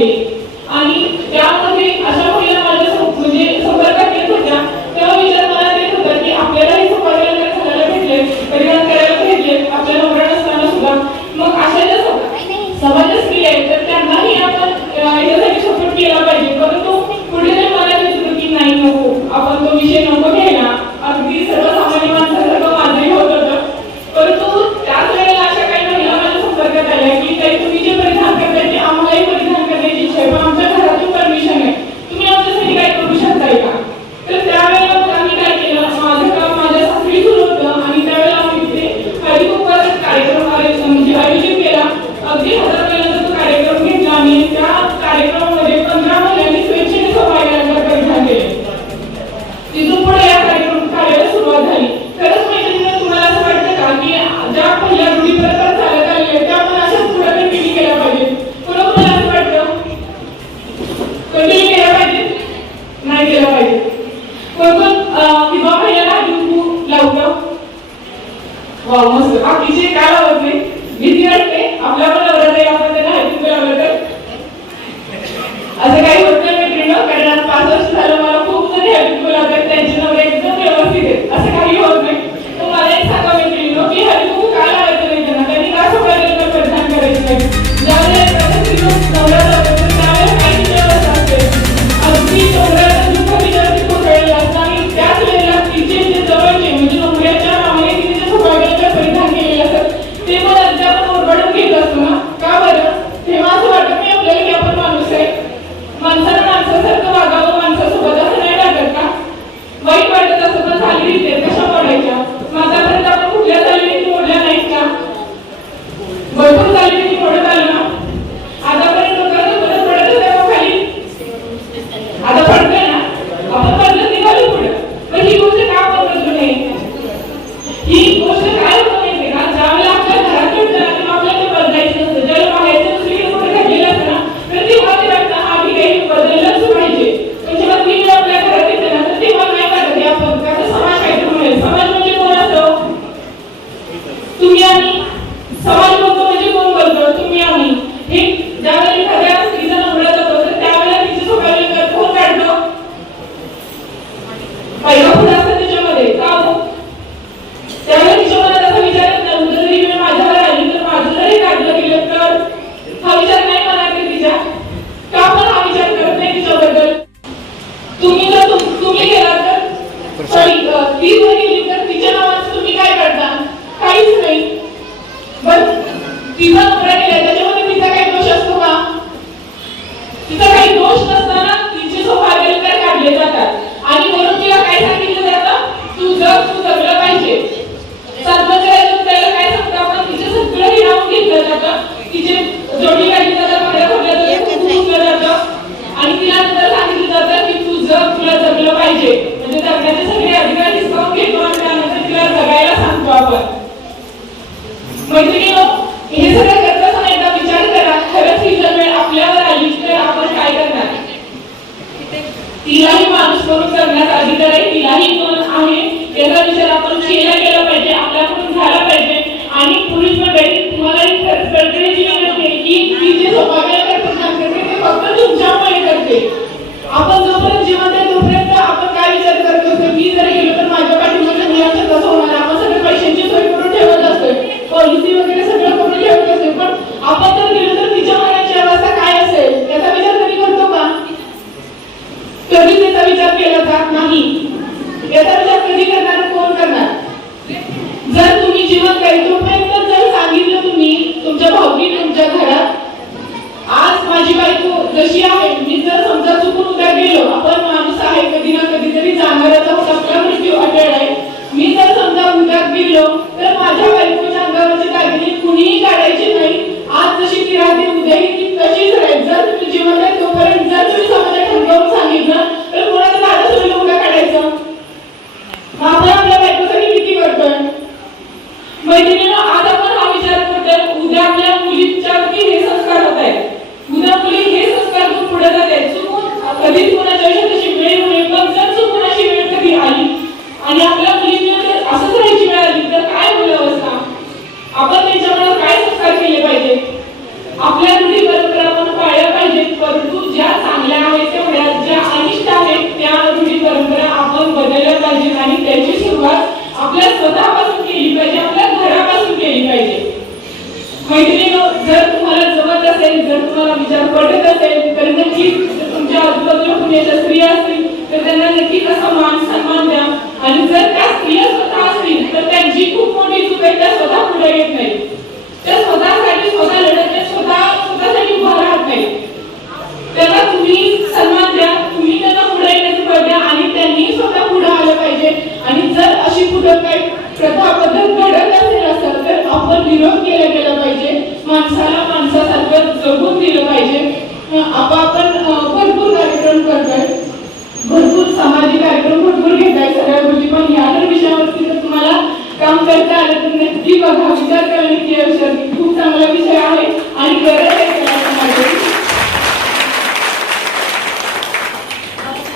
केली आणि त्यामध्ये अशा महिला माझ्या म्हणजे संपर्कात येत होत्या तेव्हा विचार मनात येत होता की आपल्यालाही सौभाग्य घालायला भेटले, परिधान करायला भेटले आपल्या नवरा नसताना सुद्धा. मग अशा ज्या समाज स्त्री आहेत तर त्यांनाही आपण याच्यासाठी सपोर्ट केला पाहिजे. परंतु पुढे जर मला येत होतं की नाही नको, आपण तो विषय नको घ्यायला, अगदी सर्वसामान्य माणसासारखं माझंही होत होतं. परंतु त्याच वेळेला अशा काही महिला माझ्या संपर्कात आल्या की काही तुम्ही जे परिधान करताय ते आम्हालाही परिधान करण्याची इच्छा आहे, पण आमच्या घरातून परमिशन आहे, तुम्ही आमच्यासाठी काय करू शकताय का? तर त्यावेळेला मग आम्ही काय केलं, माझं काम माझ्या सासरी सुरू होतं आणि त्यावेळेला आम्ही तिथे हळदी कुंकवाचा कार्यक्रम म्हणजे आयोजित केला. अगदी 1000 महिलांचा तो कार्यक्रम घेतला आणि त्या कार्यक्रमामध्ये 15 महिलांनी स्वेच्छेने सौभाग्यालंकार परिधान केले. तिथून पुढे या कार्याला सुरुवात झाली. खरंच मैत्रिणींनो, तुम्हाला असं वाटतं का की ज्या पहिल्या रूढी परंपरा चालत आलेल्या त्या आपण अशाच पुढे कंटिन्यू केल्या पाहिजे? कोणाला असं वाटतं कंटिन्यू केल्या पाहिजे? नाही केलं पाहिजे. कोण विवाह महिन्याला हळदी कुंकू लावतं? वा मस्त. बाकीचे काय लावत नाही? भीती वाटते आपल्या पण नवरा जाईल आपण त्यांना हळदी कुंकू लावलं तर? असं काही होत नाही मैत्रिणींनो, कारण आज 5 वर्ष झालं मला खूप जण हळदी कुंकू लावतात, त्यांचे नवरे एकदम व्यवस्थित आहेत, असं काही होत नाही. तर मला एक सांगा मैत्रिणींनो की हळदी कुंकू का लावायचं नाही त्यांना? त्यांनी का सौभाग्यालंकार परिधान करायचं नाही? ज्यावेळेला नवरा जातो तर त्यावेळेला काही व्यवस्था असते, अगदी नवऱ्याचा दुःख तिच्यावरती कोसळलेला असतं आणि त्याच वेळेला तिचे जे जवळचे म्हणजे नवऱ्याच्या नावाने तिने जे सौभाग्यालंकार परिधान केलेले असतात ते पण अगदी आपण ओरबाडून घेत असतो ना. का बरं? तेव्हा असं वाटत नाही आपल्याला की आपण माणूस आहे, माणसानं माणसासारखं वागावं, माणसासोबत असं नाही वाटत का? वाईट वाटत असं पण झाली रीती कशा मोडायच्या? मग आतापर्यंत आपण कुठल्या चालीरीती मोडल्या नाहीत का? भरपूर चालीरीती मोडत आलो ना. आतापर्यंत लोकांना परत पडत होत्या खाली, आता पडतोय ना आपण, बदलत निघालो पुढे. पण ही गोष्ट का बदलू नये? ही गोष्ट काय होतं माहितीये का, ज्यावेळेला आपल्या घरात घडतं ना तेव्हा आपल्याला ते बदलायचं नसतं. ज्यावेळेला बाहेरचं दुसरीकडे कुठे घडलेलं असतं ना तर तेव्हा ते वाटतं हा ठीक आहे बदललंच पाहिजे. पण जेव्हा ती वेळ आपल्या घरात येते ना तर तेव्हा काय वाटत हे आपण कसं समाज काहीतरी म्हणेल. समाज म्हणजे कोण असतो? तुम्ही आम्ही. समाज बोलतो म्हणजे कोण बोलतो? तुम्ही आम्ही. हे ज्यावेळेला एखाद्या स्त्रीचा नवरा जातो तर त्यावेळेला तिचे सौभाग्यालंकार कोण काढतो? पहिला पुढे असतं त्याच्यामध्ये. का हो? त्यावेळेला तिच्या मनात असा विचार येत नाही, उद्या जरी माझ्यावर आली तर माझं जरी काढलं गेलं तर? हा विचार नाही मनात येत तिच्या. का पण हा विचार करत नाही तिच्याबद्दल? तुम्ही जर तुम्ही गेला तर सॉरी ती जर गेली तर तिच्या नावाचं तुम्ही काय करता? काहीच नाही. बरं तिचा नवरा गेला त्याच्यामध्ये तिचा काही दोष असतो का? तिचा काही दोष नसताना तिचे सौभाग्यालंकार काढले जातात आणि म्हणून तिला काय सांगितलं जातं? तू जगलं पाहिजे. साधनं करायचं त्याला काय सांगतो आपण? तिचे सगळं हिरावून घेतलं जातं, तिचे जोडी काढली जातात, भाड्या खोडल्या जातात, उचललं जातं आणि तिला नंतर सांगितलं जातं की तू तुला जगलं पाहिजे. म्हणजे जगण्याचे सगळे अधिकार हिसकावून घेतो आणि त्यानंतर तिला जगायला सांगतो आपण. मैत्रिणींनो, हे सगळं करत असताना एकदा विचार करा, खरंच ही जर वेळ आपल्यावर आली तर आपण काय करणार? तिलाही माणूस म्हणून जगण्याचा अधिकार आहे, तिलाही कोण आहे याचा विचार आपण केला पाहिजे, आपल्याकडून झाला पाहिजे. आणि पुरुष मंडळी, तुम्हालाही खरंच कळकळीची विनंती आहे की ती जे सौभाग्यालंकार परिधान करते ते फक्त तुमच्यामुळे करते. आपण जोपर्यंत जिवंत आहे तोपर्यंत आपण काय विचार करत असतो? मी जर गेलो तर माझ्या पाठीमागे मुलांचं कसं होणार? आपण सगळे पैशांची सोय करून ठेवत असतोय, पॉलिसी वगैरे सगळं करून ठेवत असतोय, पण आपण जर गेलो तर तिच्या मनाची अवस्था काय असेल याचा विचार कधी करतो का? कधी त्याचा विचार केला जात नाही. याचा विचार कधी करणार? कोण करणार? जर तुम्ही जिवंत आहे तोपर्यंत जर सांगितलं तुम्ही तुमच्या भावनी तुमच्या घरात माणसाला माणसासारखं जगून दिलं पाहिजे. आपण भरपूर कार्यक्रम करतोय, भरपूर सामाजिक कार्यक्रम भरपूर घेताय सगळ्या गोष्टी, पण ह्या जर विषयावरती जर तुम्हाला काम करता आलं तर नक्की बघा, विचार करा नक्की या विषयावरती. खूप चांगला विषय आहे आणि गरज आहे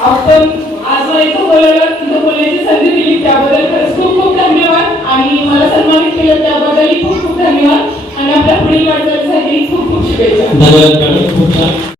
आपण आज मला इथं बोलण्याची संधी दिली त्याबद्दल खरंच खूप खूप धन्यवाद आणि मला सन्मानित केलं त्याबद्दलही खूप खूप धन्यवाद आणि आपल्या पुढील वाटचालीसाठी खूप खूप शुभेच्छा. धन्यवाद.